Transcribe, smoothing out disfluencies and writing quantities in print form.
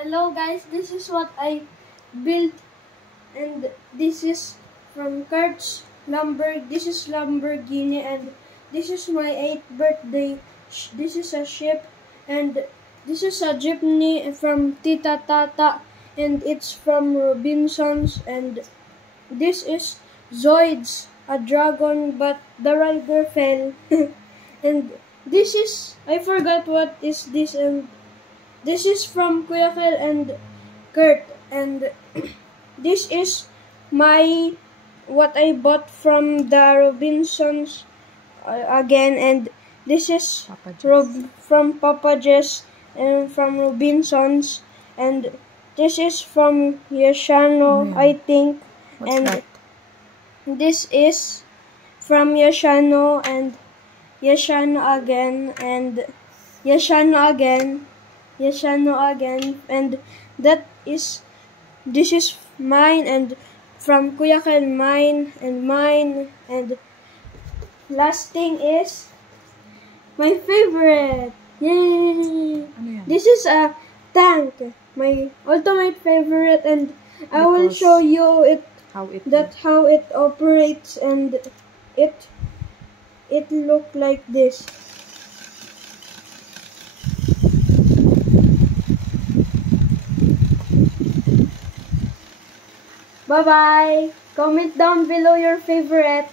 Hello guys, this is what I built, and this is from Kurt's This is Lamborghini, and this is my 8th birthday. This is a ship, and this is a jeepney from Tita Tata, and it's from Robinsons, and this is Zoids, a dragon, but the rider fell. And this is, I forgot what is this, and this is from Kuya Kel and Kurt, and this is what I bought from the Robinsons again, and this is from Papa Jess and from Robinsons, and this is from Yashano, I think. What's and that? This is from Yashano and Yashano again, and Yashano again, and this is mine, and from Kuya Kel mine, and last thing is my favorite. Yay! This is a tank, my ultimate favorite, and I will show you how it operates, and it look like this. Bye bye. Comment down below your favorite.